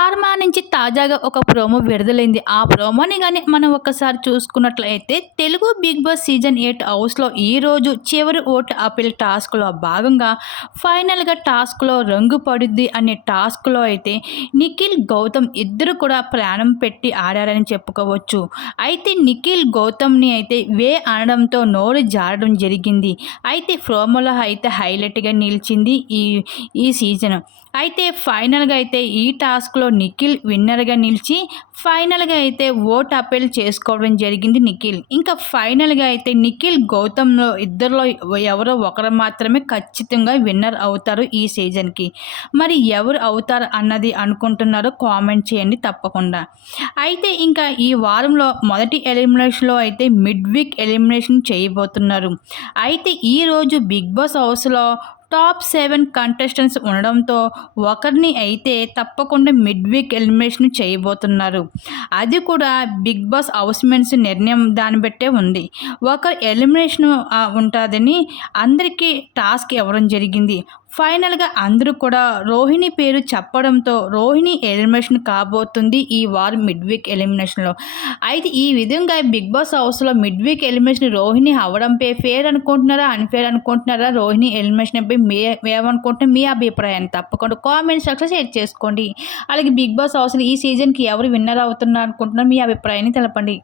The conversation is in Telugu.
స్టార్మా నుంచి తాజాగా ఒక ప్రోమో విడుదలైంది. ఆ ప్రోమోని గాని మనం ఒక్కసారి చూసుకున్నట్లయితే తెలుగు బిగ్ బాస్ సీజన్ 8 హౌస్‌లో ఈరోజు చివరి ఓటు అప్పీల్ టాస్క్‌లో భాగంగా ఫైనల్‌గా టాస్క్‌లో రంగు పడుద్ది అనే టాస్క్‌లో అయితే నిఖిల్, గౌతమ్ ఇద్దరు కూడా ప్రాణం పెట్టి ఆడారని చెప్పుకోవచ్చు. అయితే నిఖిల్ గౌతమ్‌ని అయితే అనడంతో నోరు జారడం జరిగింది. అయితే ప్రోమోలో అయితే హైలైట్‌గా నిలిచింది ఈ సీజన్. అయితే ఫైనల్‌గా అయితే ఈ టాస్క్‌లో నిఖిల్ విన్నర్‌గా నిలిచి ఫైనల్‌గా అయితే ఓట్ అప్పీల్ చేసుకోవడం జరిగింది నిఖిల్. ఇంకా ఫైనల్‌గా అయితే నిఖిల్, గౌతమ్‌లో ఇద్దరిలో ఎవరో ఒకరు మాత్రమే ఖచ్చితంగా విన్నర్ అవుతారు ఈ సీజన్‌కి. మరి ఎవరు అవుతారు అన్నది అనుకుంటున్నారో కామెంట్ చేయండి తప్పకుండా. అయితే ఇంకా ఈ వారంలో మొదటి ఎలిమినేషన్‌లో అయితే మిడ్ వీక్ ఎలిమినేషన్ చేయబోతున్నారు. అయితే ఈరోజు బిగ్ బాస్ హౌస్‌లో టాప్ 7 కంటెస్టెంట్స్ ఉండడంతో ఒకరిని అయితే తప్పకుండా మిడ్ వీక్ ఎలిమినేషన్ చేయబోతున్నారు. అది కూడా బిగ్ బాస్ హౌస్‌మేట్స్ నిర్ణయం దాన్ని బట్టే ఉంది. ఒకరు ఎలిమినేషన్ ఉంటాదని అందరికీ టాస్క్ ఇవ్వడం జరిగింది. ఫైనల్‌గా అందరూ కూడా రోహిణి పేరు చెప్పడంతో రోహిణి ఎలిమినేషన్ కాబోతుంది ఈ వారం మిడ్ వీక్ ఎలిమినేషన్‌లో. అయితే ఈ విధంగా బిగ్ బాస్ హౌస్‌లో మిడ్ వీక్ ఎలిమినేషన్ రోహిణి అవ్వడంపై ఫెయిర్ అనుకుంటున్నారా? అన్‌ఫెయిర్ అనుకుంటున్నారా? రోహిణి ఎలిమినేషన్‌పై ఏమనుకుంటున్నారు? మీ అభిప్రాయాన్ని తప్పకుండా కామెంట్ సెక్షన్‌లో షేర్ చేసుకోండి. అలాగే బిగ్ బాస్ హౌస్‌లో ఈ సీజన్‌కి ఎవరు విన్నర్ అవుతున్నారు అనుకుంటున్నారు? మీ అభిప్రాయాన్ని తెలపండి.